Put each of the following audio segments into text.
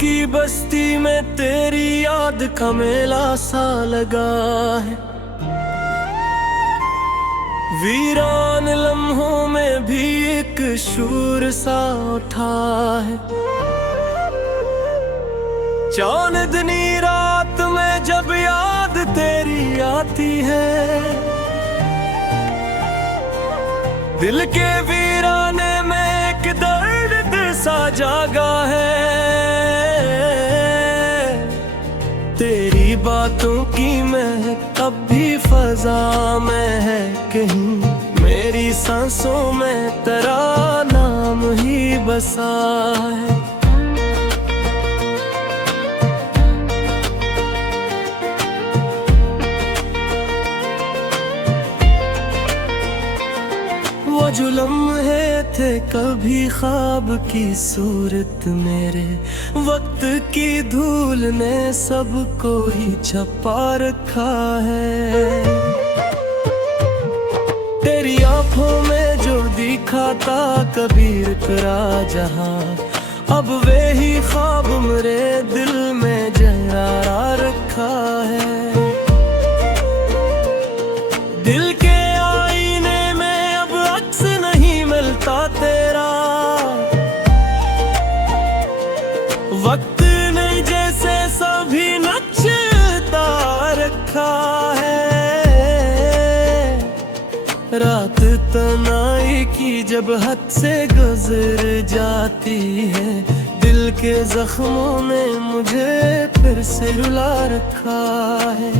की बस्ती में तेरी याद का मेला सा लगा है। वीरान लम्हों में भी एक शूर सा उठा है। चांदनी रात में जब याद तेरी आती है, दिल के वीराने में एक दर्द सा जागा है। तेरी बातों की महक अब भी फजा में है कहीं, मेरी सांसों में तेरा नाम ही बसा है। वो जो लम्हे थे कभी ख्वाब की सूरत मेरे, वक्त की धूल ने सबको ही छपा रखा है। तेरी आंखों में जो दिखा था कबीर तेरा जहां, अब वे ही ख्वाब मेरे दिल में जरा रखा है। दिल के तेरा वक्त ने जैसे सभी नक्शा रखा है। रात तनाई की जब हद से गुजर जाती है, दिल के जख्मों ने मुझे फिर से रुला रखा है।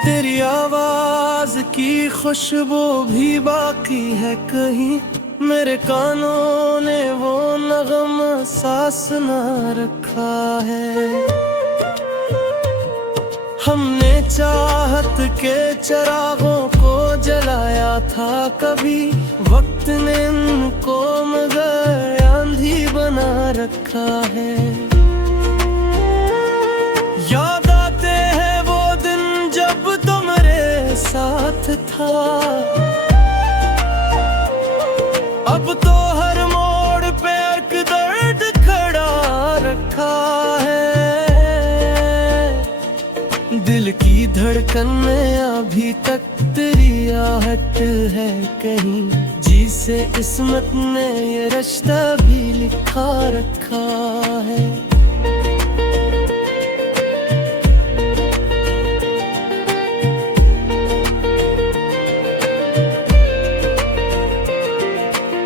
तेरी आवाज की खुशबू भी बाकी है कहीं, मेरे कानों ने वो नगम सांस ना रखा है। हमने चाहत के चिरागों को जलाया था कभी, वक्त ने उनको मगर आंधी बना रखा है। याद आते हैं वो दिन जब तुम्हारे साथ था, अब तो हर मोड़ पे एक दर्द खड़ा रखा है। दिल की धड़कन में अभी तक तेरी आहट है कहीं, जिसे किस्मत ने ये रिश्ता भी लिखा रखा है।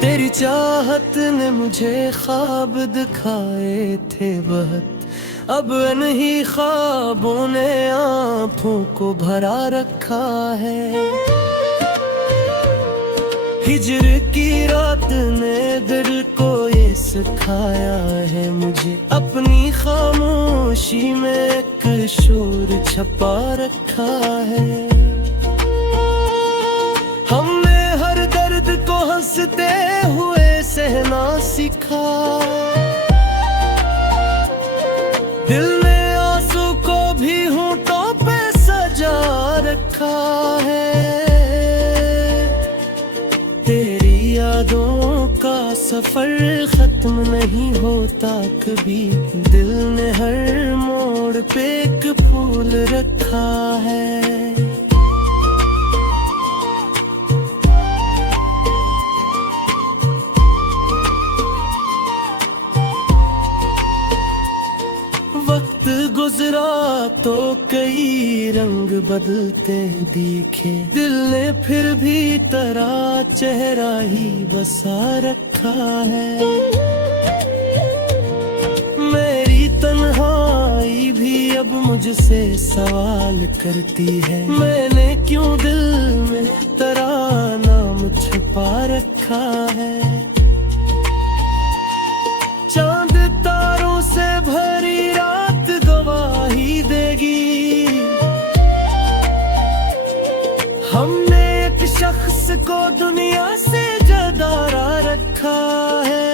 तेरी चाहत ने मुझे ख्वाब दिखाए थे बहुत, अब इन्हीं ख्वाबों ने आँखों को भरा रखा है। हिजर की रात ने दिल को ये सिखाया है मुझे, अपनी खामोशी में एक शोर छपा रखा है। हमने हर दर्द को हंसते हुए सहना सीखा, दिल ने आंसू को भी होठों पे सजा रखा है। तेरी यादों का सफर खत्म नहीं होता कभी, दिल ने हर मोड़ पे एक फूल रखा है। वक्त गुजरा तो कई रंग बदलते दिखे, दिल ने फिर भी तेरा चेहरा ही बसा रखा है। मेरी तन्हाई भी अब मुझसे सवाल करती है, मैंने क्यों दिल में तेरा नाम छुपा रखा है। चांद तारों से भरी रात गवाही देगी, हमने एक शख्स को दुनिया से जुदा रखा है।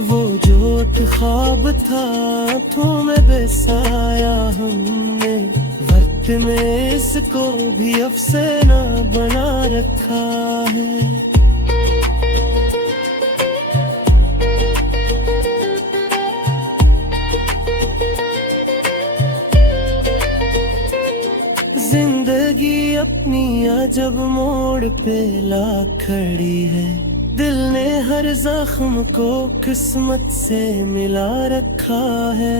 वो जो ख्वाब था आँखों में बसाया हमने, वक्त में इसको भी अफसाना बना रखा है। जिंदगी अपनी अजब मोड़ पे ला खड़ी है, दिल ने हर जख्म को किस्मत से मिला रखा है।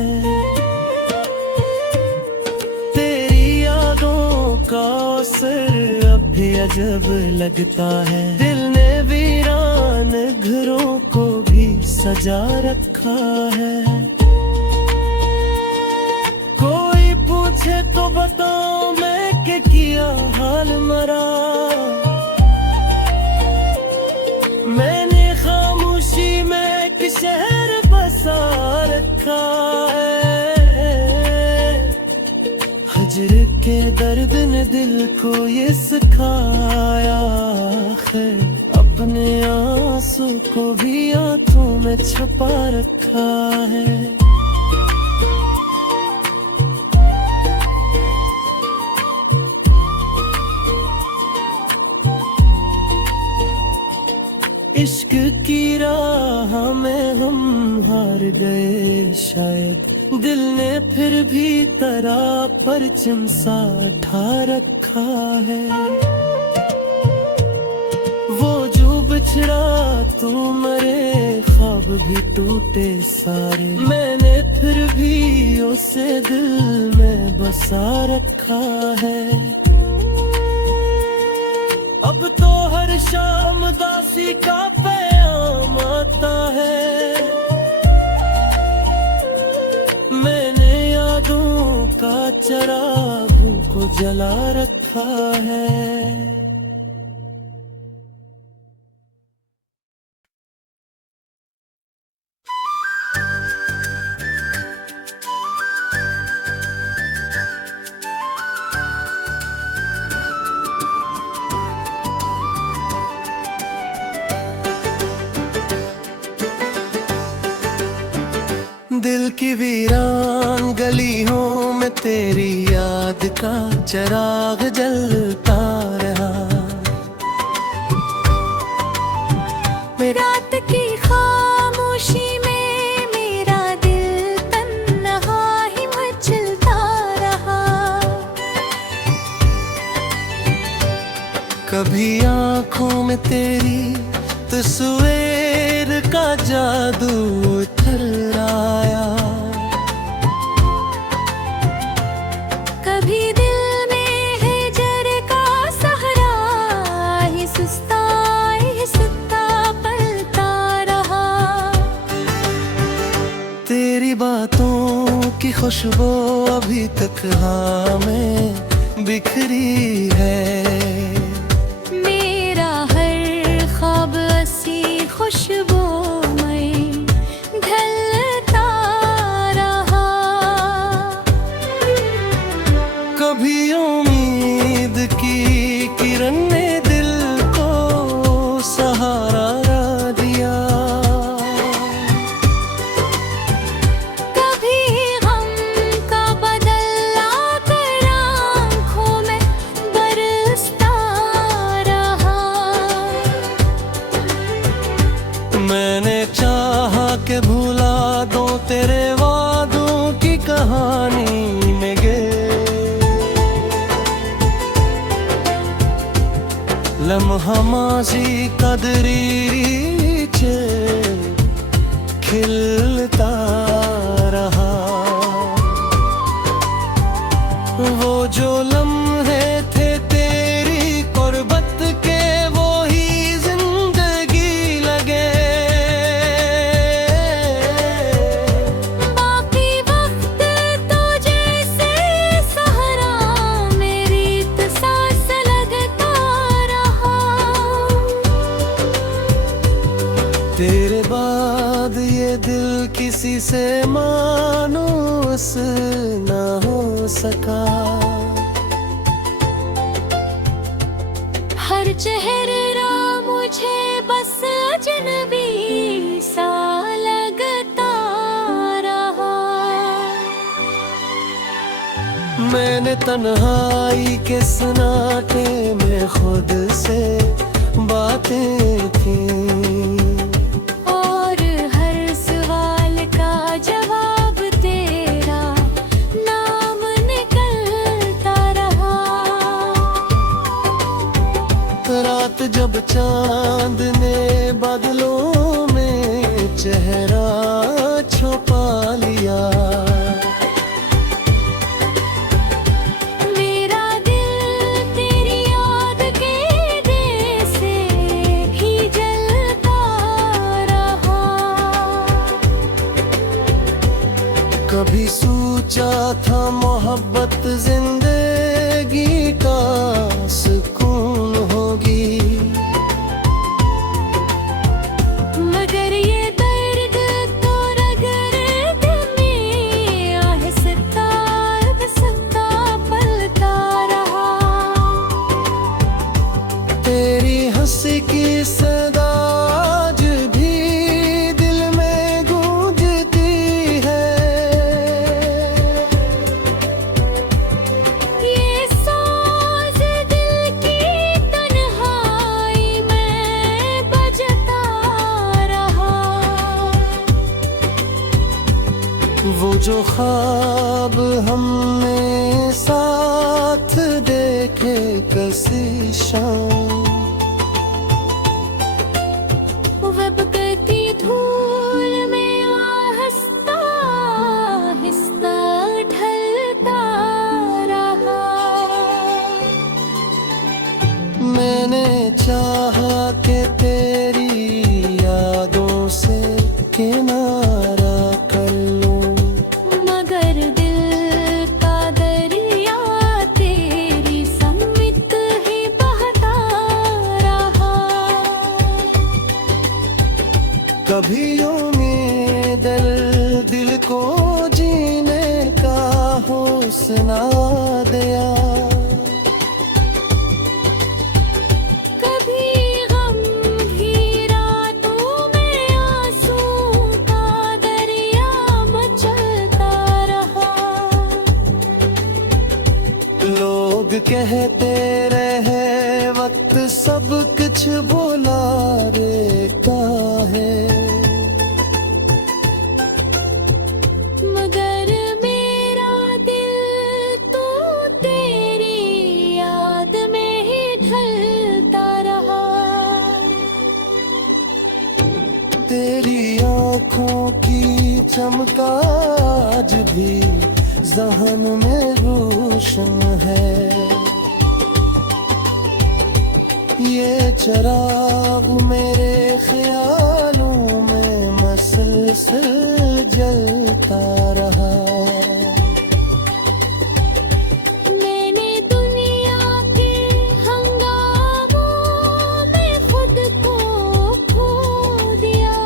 तेरी यादों का असर अब भी अजब लगता है, दिल ने वीरान घरों को भी सजा रखा है। कोई पूछे तो बताओ मैं के किया हाल मरा, मैंने खामोशी में एक शहर बसा रखा है। हजर के दर्द ने दिल को ये सिखाया है, अपने आंसू को भी आंखों में छुपा रखा है। इश्क की राह में हम हार गए शायद, दिल ने फिर भी तेरा परचम सा उठा रखा है। वो जो बिछड़ा तू मरे, ख्वाब भी टूटे सारे, मैंने फिर भी उसे दिल में बसा रखा है। अब तो हर शाम दासी का पैगाम आता है, मैंने यादों का चिरागों को जला रखा है। दिल की वीरान गलियों में तेरी याद का चिराग जलता रहा। रात की खामोशी में मेरा दिल तन्हा ही मचलता रहा। कभी आँखों में तेरी तस्वीर का जादू उतर आया, कभी दिल में है जर का सहरा ही सुस्ता पलता रहा। तेरी बातों की खुशबू अभी तक हाँ में बिखरी है। मेरा हर ख्वाब ऐसी खुशबू में ढलता रहा। कभी उम्मीद की किरण ने दिल को सहारा दिया, कभी गम का बदल आकर आँखों में बरसता रहा। मैंने चाहा कि भुला दूं तेरे वादों की कहानी में गिर, लम्हा माजी कदरी चे खिलता रहा। वो जो लम्हे थे तेरी कुर्बत के, वो ही जिंदगी लगे। बाकी वक्त तो जैसे सहरा मेरी सांस लगता रहा। तेरे बाद ये दिल किसी से मानूस ना हो सका। हर चेहरा मुझे बस अजनबी सा लगता रहा। मैंने तन्हाई के सन्नाटे में खुद से बातें थी, और हर सवाल का जवाब तेरा नाम निकलता रहा। रात जब चांद ने बादलों में चेहरा छुपा लिया, मेरा दिल तेरी याद के देश से ही जलता रहा। कभी सोचा था मोहब्बत जिंदगी का सुकून होगी, मगर ये दर्द तो रग-रग में आहिस्ता आहिस्ता पलता रहा। तेरी हंसी की सदा आज भी दिल में गूंजती है। ये साज़ दिल की तन्हाई में बजता रहा। वो जो ख्वाब हमने साथ देखे कसी शाम, वब करती धूल में आहिस्ता आहिस्ता ढलता रहा। मैंने चाहा कि तेरी यादों से किनारा कर लूं, मगर दिल का दरिया तेरी सम्मित ही बहता रहा। कभी उम्मीद दिल को जीने का हौसला दिया, कभी गम की रातों में आंसू का दरिया मचलता रहा। लोग कहते रहे वक्त सब कुछ भुला देता है, मगर मेरा दिल तो तेरी याद में ही ढलता रहा। तेरी आँखों की चमक आज भी ज़हन में रोशन है। ये चिराग मेरे ख्यालों में मसलसल जलता रहा। मैंने दुनिया के हंगामों में खुद को खो दिया,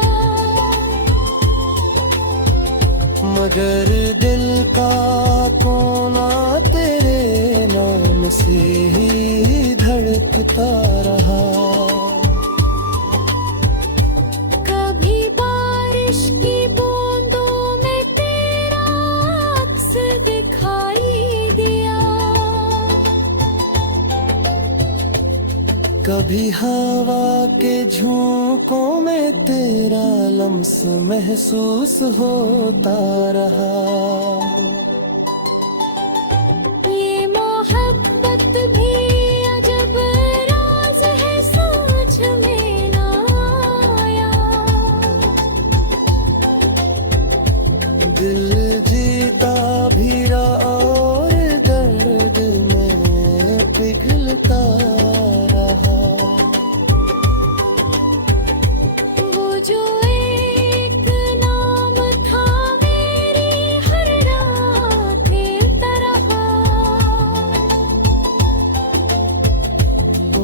मगर दिल का कोना तेरे नाम से ही धड़कता रहा। कभी बारिश की बूंदों में तेरा अक्स दिखाई दिया, कभी हवा के झोंकों में तेरा लम्स महसूस होता रहा। ये मोहब्बत भी अजब राज है, समझ में ना आया। दिल जीता भी रहा और दर्द में पिघलता रहा। वो जो एक नाम था मेरी हर रात खेलता रहा।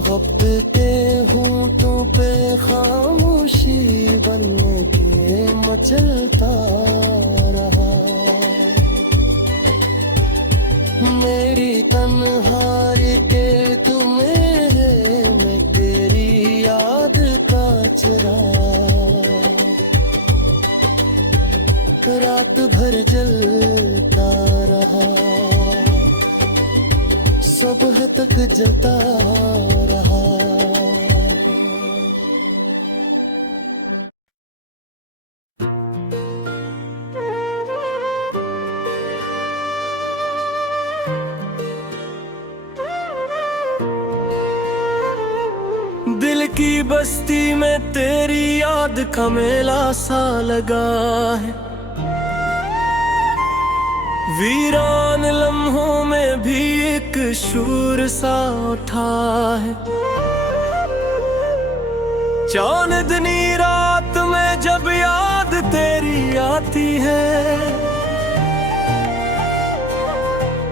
वक्त के होंठों पे खामोशी बन के मचलता रहा। मेरी तन्हाई के तुम्हें मैं तेरी याद का चिराग रात भर जलता रहा। तक जलता रहा। दिल की बस्ती में तेरी याद का मेला सा लगा है, वीरान लम्हों में भी एक शूर सा उठा है। चांदनी रात में जब याद तेरी आती है,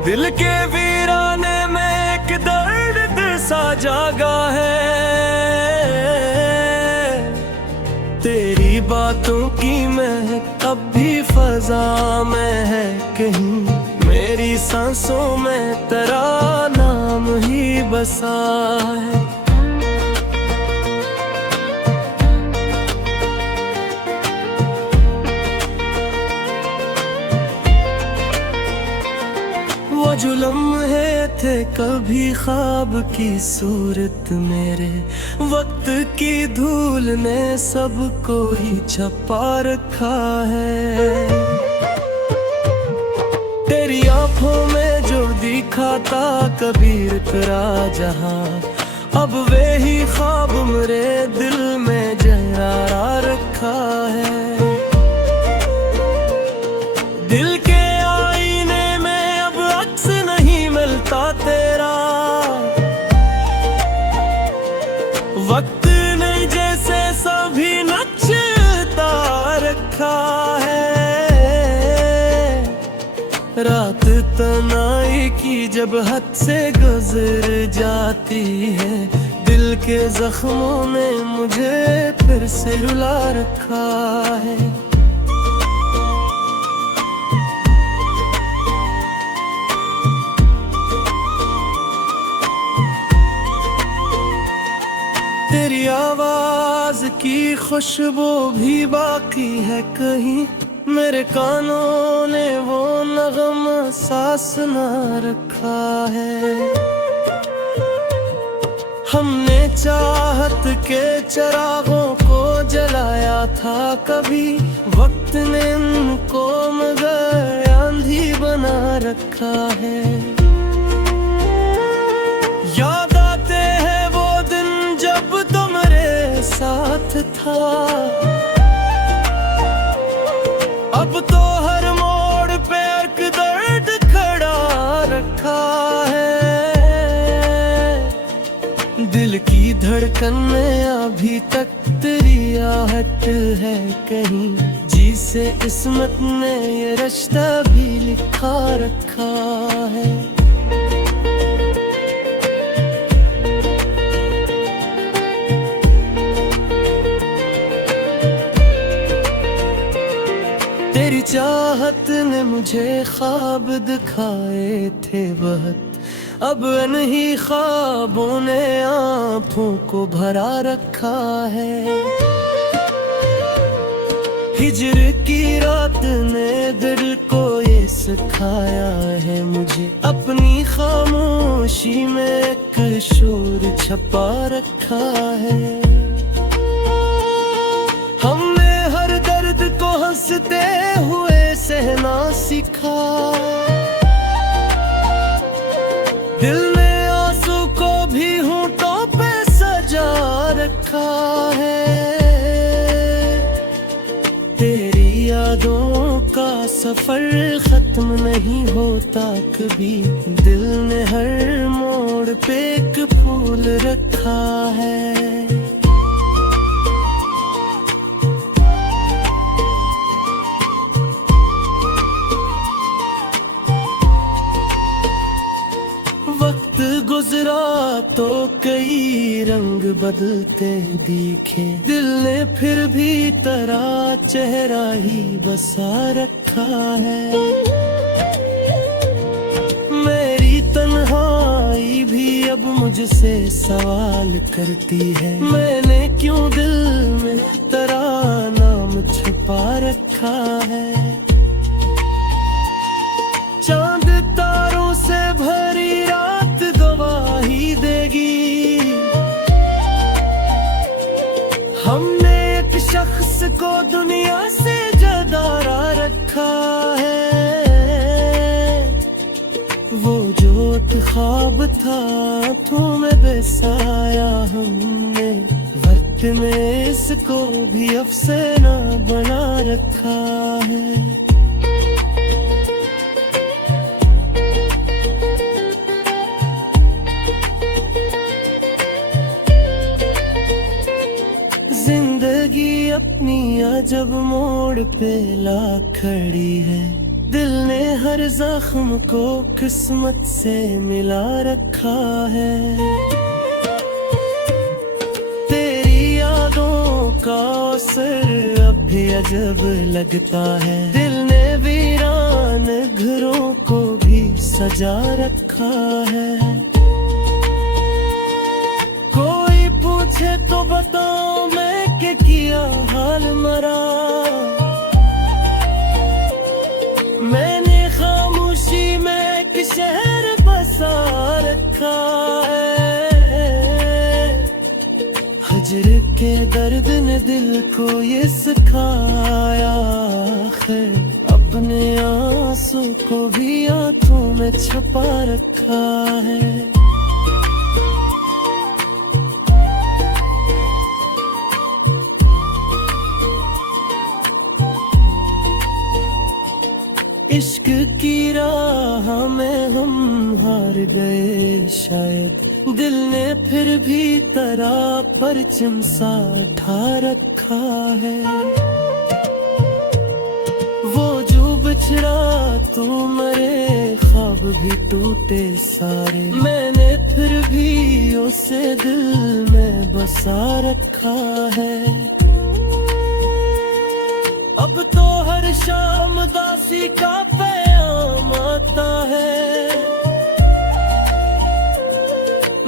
दिल के वीराने में एक दर्द सा जागा है। तेरी बातों की महक अब भी फजा में है कहीं, मेरी सांसों में तेरा नाम ही बसा है। वो जो लम्हे थे कभी ख्वाब की सूरत मेरे, वक्त की धूल ने सबको ही छपा रखा है। तेरी आंखों में जो दिखा था कबीर तेरा जहां, अब वे ही ख्वाब मेरे दिल में जरा रखा है। दिल के आईने में अब अक्स नहीं मिलता तेरा, वक्त ने जैसे सभी नचता रखा है। रात तनाई की जब हद से गुजर जाती है, दिल के जख्मों ने मुझे फिर से रुला रखा है। तेरी आवाज की खुशबू भी बाकी है कहीं, मेरे कानों ने वो नगम सांस ना रखा है। हमने चाहत के चिरागों को जलाया था कभी, वक्त ने उनको मगर आंधी बना रखा है। याद आते हैं वो दिन जब तुम्हारे साथ था, अब तो हर मोड़ पे एक दर्द खड़ा रखा है। दिल की धड़कन में अभी तक तेरी आहट है कहीं, जिसे किस्मत ने ये रिश्ता भी लिखा रखा है। तेरी चाहत ने मुझे ख्वाब दिखाए थे बहुत, अब इन्हीं ख्वाबों ने आँखों को भरा रखा है। हिजर की रात ने दिल को ये सिखाया है मुझे, अपनी खामोशी में एक शोर छपा रखा है। हमने हर दर्द को हंसते हुए सहना सीखा, दिल ने आंसू को भी होंठों पे सजा रखा है। तेरी यादों का सफर खत्म नहीं होता कभी, दिल ने हर मोड़ पे एक फूल रखा है। वक्त गुजरा तो कई रंग बदलते दिखे, दिल ने फिर भी तेरा चेहरा ही बसा रखा है। मेरी तन्हाई भी अब मुझसे सवाल करती है, मैंने क्यों दिल में तेरा नाम छुपा रखा है। चांद तारों से भरी रात गवा जिसको दुनिया से जदारा रखा है, वो जो एक ख्वाब था तुम्हें बेसाया हमने, वक्त में इसको भी अफसाना बना रखा है। जिंदगी अपनी अजब मोड़ पे ला खड़ी है, दिल ने हर जख्म को किस्मत से मिला रखा है। तेरी यादों का असर अब भी अजब लगता है, दिल ने वीरान घरों को भी सजा रखा है। कोई पूछे तो बताओ मैं के किया हाल मरा, मैंने खामोशी में एक शहर बसा रखा है। हजर के दर्द ने दिल को ये सिखाया, आखिर अपने आंसू को भी आंखों में छुपा रखा है। इश्क की राह में हम हार गए शायद, दिल ने फिर भी तरा परचम सा उठा रखा है। वो जो बिछड़ा तो मरे, ख्वाब भी टूटे सारे, मैंने फिर भी उसे दिल में बसा रखा है। अब तो हर शाम दासी का पैगाम आता है,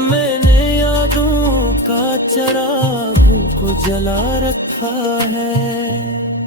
मैंने यादों का चिराग को जला रखा है।